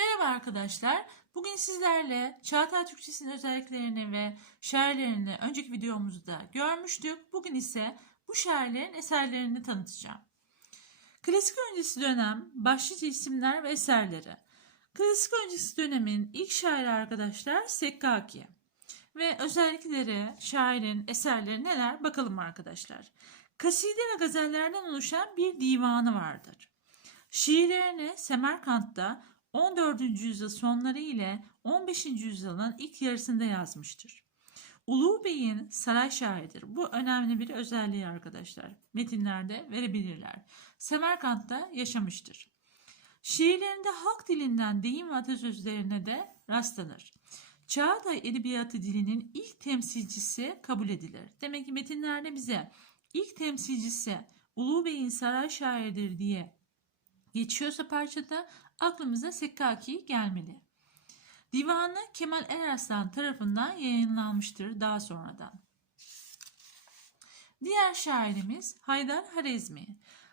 Merhaba arkadaşlar. Bugün sizlerle Çağatay Türkçesinin özelliklerini ve şairlerini önceki videomuzda görmüştük. Bugün ise bu şairlerin eserlerini tanıtacağım. Klasik öncesi dönem başlıca isimler ve eserleri. Klasik öncesi dönemin ilk şairi arkadaşlar Sekkaki. Ve özellikleri, şairin eserleri neler bakalım arkadaşlar. Kaside ve gazellerden oluşan bir divanı vardır. Şiirlerini Semerkant'ta 14. yüzyıl sonları ile 15. yüzyılın ilk yarısında yazmıştır. Ulu Bey'in saray şairidir. Bu önemli bir özelliği arkadaşlar. Metinlerde verebilirler. Semerkant'ta yaşamıştır. Şiirlerinde halk dilinden deyim ve atasözlerine de rastlanır. Çağatay Edebiyatı dilinin ilk temsilcisi kabul edilir. Demek ki metinlerde bize ilk temsilcisi Ulu Bey'in saray şairidir diye geçiyorsa parçada aklımıza Sekkaki gelmeli. Divanı Kemal Erarslan tarafından yayınlanmıştır daha sonradan. Diğer şairimiz Haydar Harezmi.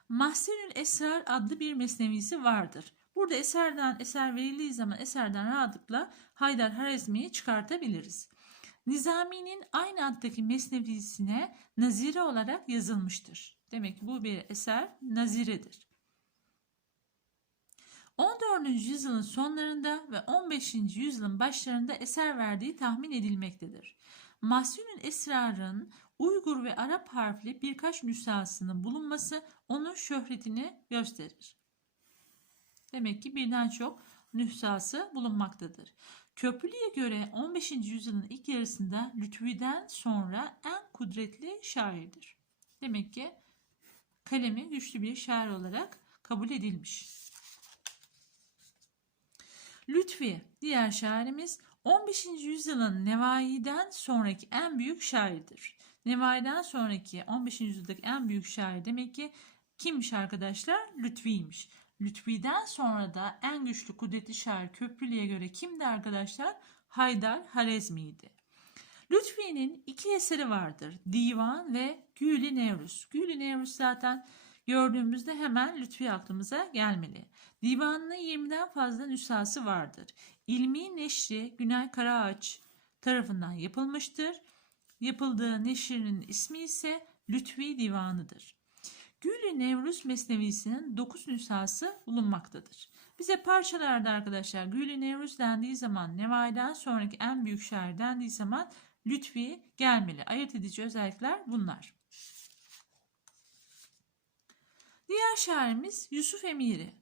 Mahsenül Esrar adlı bir mesnevisi vardır. Burada eserden eser verildiği zaman eserden rahatlıkla Haydar Harezmi'yi çıkartabiliriz. Nizami'nin aynı addaki mesnevisine nazire olarak yazılmıştır. Demek ki bu bir eser naziredir. 14. yüzyılın sonlarında ve 15. yüzyılın başlarında eser verdiği tahmin edilmektedir. Mahsun'un esrarın Uygur ve Arap harfli birkaç nüshasının bulunması onun şöhretini gösterir. Demek ki birden çok nüshası bulunmaktadır. Köprülü'ye göre 15. yüzyılın ilk yarısında Lütfü'den sonra en kudretli şairdir. Demek ki kalemi güçlü bir şair olarak kabul edilmiş. Lütfi, diğer şairimiz 15. yüzyılın Nevai'den sonraki en büyük şairdir. Nevai'den sonraki 15. yüzyıldaki en büyük şair demek ki kimmiş arkadaşlar? Lütfi'ymiş. Lütfi'den sonra da en güçlü kudretli şair Köprülü'ye göre kimdi arkadaşlar? Haydar Harezmi'ydi. Lütfi'nin iki eseri vardır. Divan ve Gülü Nevruz. Gülü Nevruz zaten gördüğümüzde hemen Lütfi aklımıza gelmeli. Divanının 20'den fazla nüshası vardır. İlmi neşri Günay Karaağaç tarafından yapılmıştır. Yapıldığı neşrinin ismi ise Lütfi Divanı'dır. Gülü Nevruz Mesnevisi'nin 9 nüshası bulunmaktadır. Bize parçalarda arkadaşlar Gülü Nevruz dendiği zaman Nevai'den sonraki en büyük şair dendiği zaman Lütfi gelmeli. Ayırt edici özellikler bunlar. Diğer şairimiz Yusuf Emiri.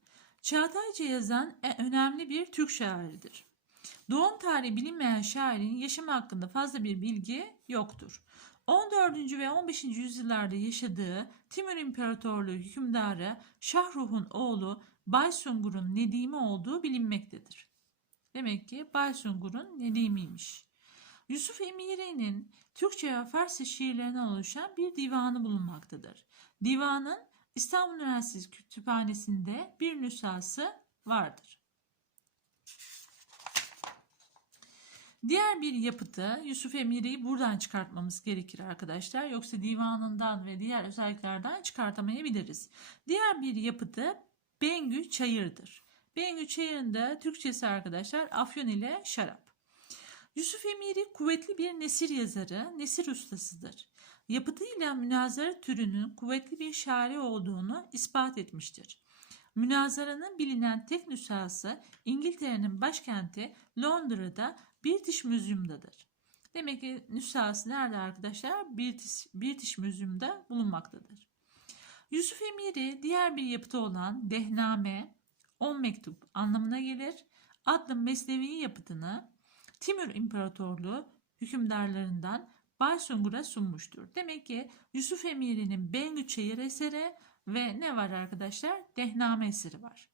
Çağatayca yazan önemli bir Türk şairidir. Doğum tarihi bilinmeyen şairin yaşamı hakkında fazla bir bilgi yoktur. 14. ve 15. yüzyıllarda yaşadığı Timur İmparatorluğu hükümdarı Şahruh'un oğlu Baysungur'un Nedimi olduğu bilinmektedir. Demek ki Baysungur'un Nedimiymiş. Yusuf Emiri'nin Türkçe ve Farsça şiirlerinden oluşan bir divanı bulunmaktadır. Divanın İstanbul Üniversitesi Kütüphanesi'nde bir nüshası vardır. Diğer bir yapıtı Yusuf Emiri'yi buradan çıkartmamız gerekir arkadaşlar. Yoksa divanından ve diğer özelliklerden çıkartamayabiliriz. Diğer bir yapıtı Bengü Çayır'dır. Bengü Çayır'ın da Türkçesi arkadaşlar Afyon ile şarap. Yusuf Emiri kuvvetli bir nesir yazarı, nesir ustasıdır. Yapıtıyla münazara türünün kuvvetli bir şairi olduğunu ispat etmiştir. Münazaranın bilinen tek nüshası İngiltere'nin başkenti Londra'da British Museum'dadır. Demek ki nüshası nerede arkadaşlar? British, British Museum'da bulunmaktadır. Yusuf Emiri diğer bir yapıtı olan Dehname, 10 mektup anlamına gelir. Adlı mesnevi yapıtını Timur İmparatorluğu hükümdarlarından Baysungur'a sunmuştur. Demek ki Yusuf Emiri'nin Bengü Çayır eseri ve ne var arkadaşlar? Dehname eseri var.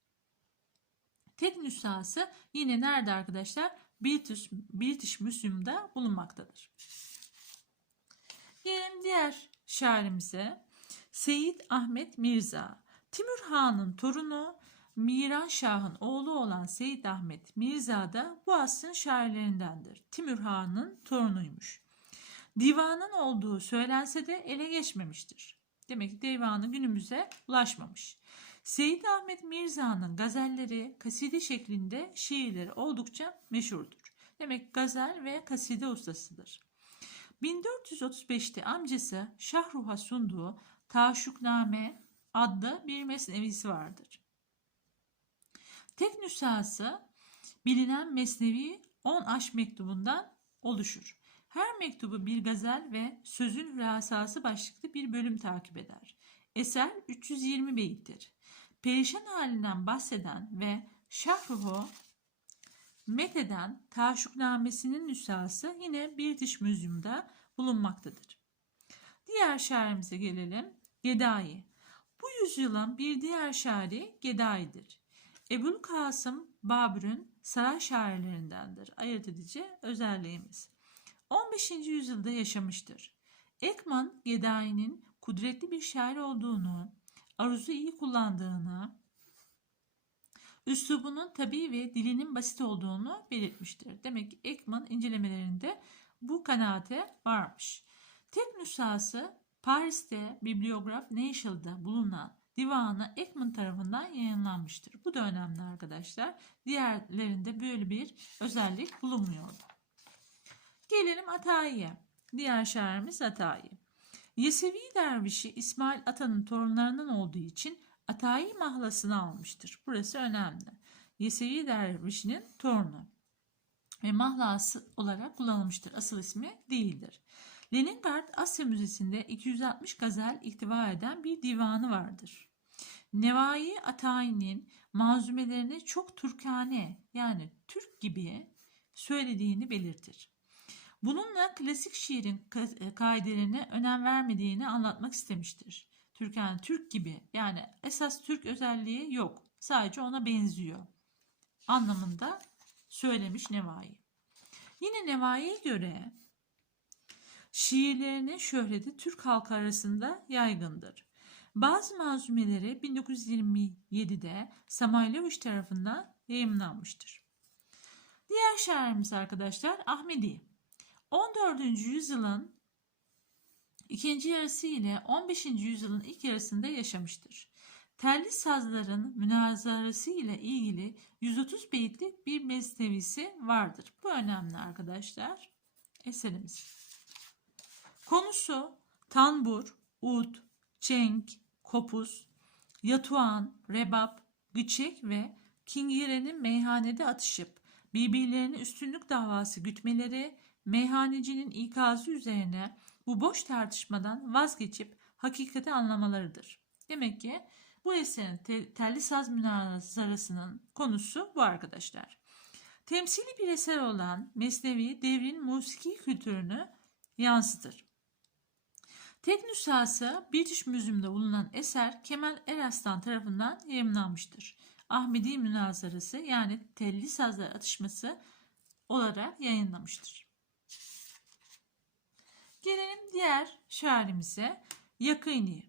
Tek nüshası yine nerede arkadaşlar? British, British Museum'da bulunmaktadır. Gelelim diğer şairimize. Seyit Ahmet Mirza. Timur Han'ın torunu Miran Şah'ın oğlu olan Seyit Ahmet Mirza da bu asrın şairlerindendir. Timur Han'ın torunuymuş. Divanın olduğu söylense de ele geçmemiştir. Demek ki divanı günümüze ulaşmamış. Seyyid Ahmet Mirza'nın gazelleri kaside şeklinde şiirleri oldukça meşhurdur. Demek gazel ve kaside ustasıdır. 1435'te amcası Şahruh'a sunduğu Taşukname adlı bir mesnevisi vardır. Tek nüshası bilinen mesnevi 10 aşk mektubundan oluşur. Her mektubu bir gazel ve sözün hülasası başlıklı bir bölüm takip eder. Eser 320 beyittir. Perişan halinden bahseden ve Şahruh'u metheden Taşuknamesinin nüshası yine British Museum'da bulunmaktadır. Diğer şairimize gelelim. Gedai. Bu yüzyılın bir diğer şairi Gedai'dir. Ebul Kasım Babür'ün saray şairlerindendir. Ayırt edici özelliğimiz. 15. yüzyılda yaşamıştır. Ekman Gedai'nin kudretli bir şair olduğunu, aruzu iyi kullandığını, üslubunun tabi ve dilinin basit olduğunu belirtmiştir. Demek ki Ekman incelemelerinde bu kanaate varmış. Tek nüshası Paris'te Bibliograph National'da bulunan divanı Ekman tarafından yayınlanmıştır. Bu da önemli arkadaşlar. Diğerlerinde böyle bir özellik bulunmuyordu. Gelelim Atayi'ye. Diğer şairimiz Atayi. Yesevi dervişi İsmail Ata'nın torunlarından olduğu için Atayi mahlasını almıştır. Burası önemli. Yesevi dervişinin torunu ve mahlası olarak kullanılmıştır. Asıl ismi değildir. Leningrad Asya Müzesi'nde 260 gazel ihtiva eden bir divanı vardır. Nevai Atayi'nin manzumelerini çok Türkane yani Türk gibi söylediğini belirtir. Bununla klasik şiirin kaidelerine önem vermediğini anlatmak istemiştir. Türkan Türk gibi yani esas Türk özelliği yok. Sadece ona benziyor. Anlamında söylemiş Nevai. Yine Nevai'ye göre şiirlerinin şöhreti Türk halkı arasında yaygındır. Bazı malzumeleri 1927'de Samayleviç tarafından yayımlanmıştır. Diğer şairimiz arkadaşlar Ahmedi. 14. yüzyılın ikinci yarısı ile 15. yüzyılın ilk yarısında yaşamıştır. Telli sazların münazarası ile ilgili 130 beyitlik bir mesnevisi vardır. Bu önemli arkadaşlar. Eserimiz. Konusu tanbur, ud, çenk, kopuz, yatuağan, rebap, gıçek ve kingirenin meyhanede atışıp birbirlerini üstünlük davası gütmeleri meyhanecinin ikazı üzerine bu boş tartışmadan vazgeçip hakikati anlamalarıdır. Demek ki bu eserin te- telli saz münazarasının konusu bu arkadaşlar. Temsili bir eser olan Mesnevi devrin musiki kültürünü yansıtır. Tek nüshası British Museum'da bulunan eser Kemal Eraslan tarafından yayımlanmıştır. Ahmedi münazarası yani telli sazlar atışması olarak yayınlamıştır. Gelelim diğer şairimize Yakini.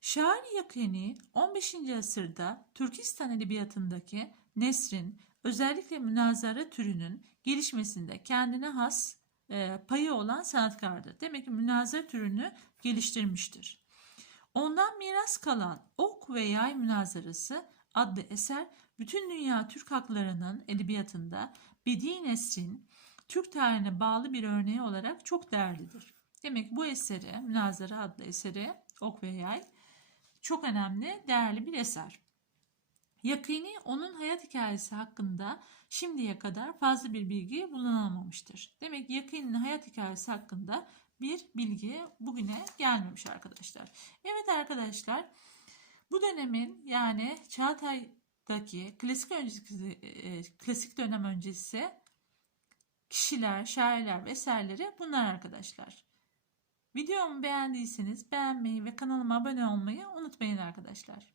Şair Yakini 15. asırda Türkistan edebiyatındaki Nesrin özellikle münazara türünün gelişmesinde kendine has e, payı olan sanatkardır. Demek ki münazara türünü geliştirmiştir. Ondan miras kalan Ok ve Yay Münazarası adlı eser bütün dünya Türk haklarının edebiyatında Bedi Nesrin Türk tarihine bağlı bir örneği olarak çok değerlidir. Demek bu eseri, Münazara adlı eseri Ok ve Yay çok önemli, değerli bir eser. Yakini onun hayat hikayesi hakkında şimdiye kadar fazla bir bilgi bulunamamıştır. Demek Yakini'nin hayat hikayesi hakkında bir bilgi bugüne gelmemiş arkadaşlar. Evet arkadaşlar bu dönemin yani Çağatay'daki klasik öncesi, e, klasik dönem öncesi kişiler, şairler ve eserleri bunlar arkadaşlar. Videomu beğendiyseniz beğenmeyi ve kanalıma abone olmayı unutmayın arkadaşlar.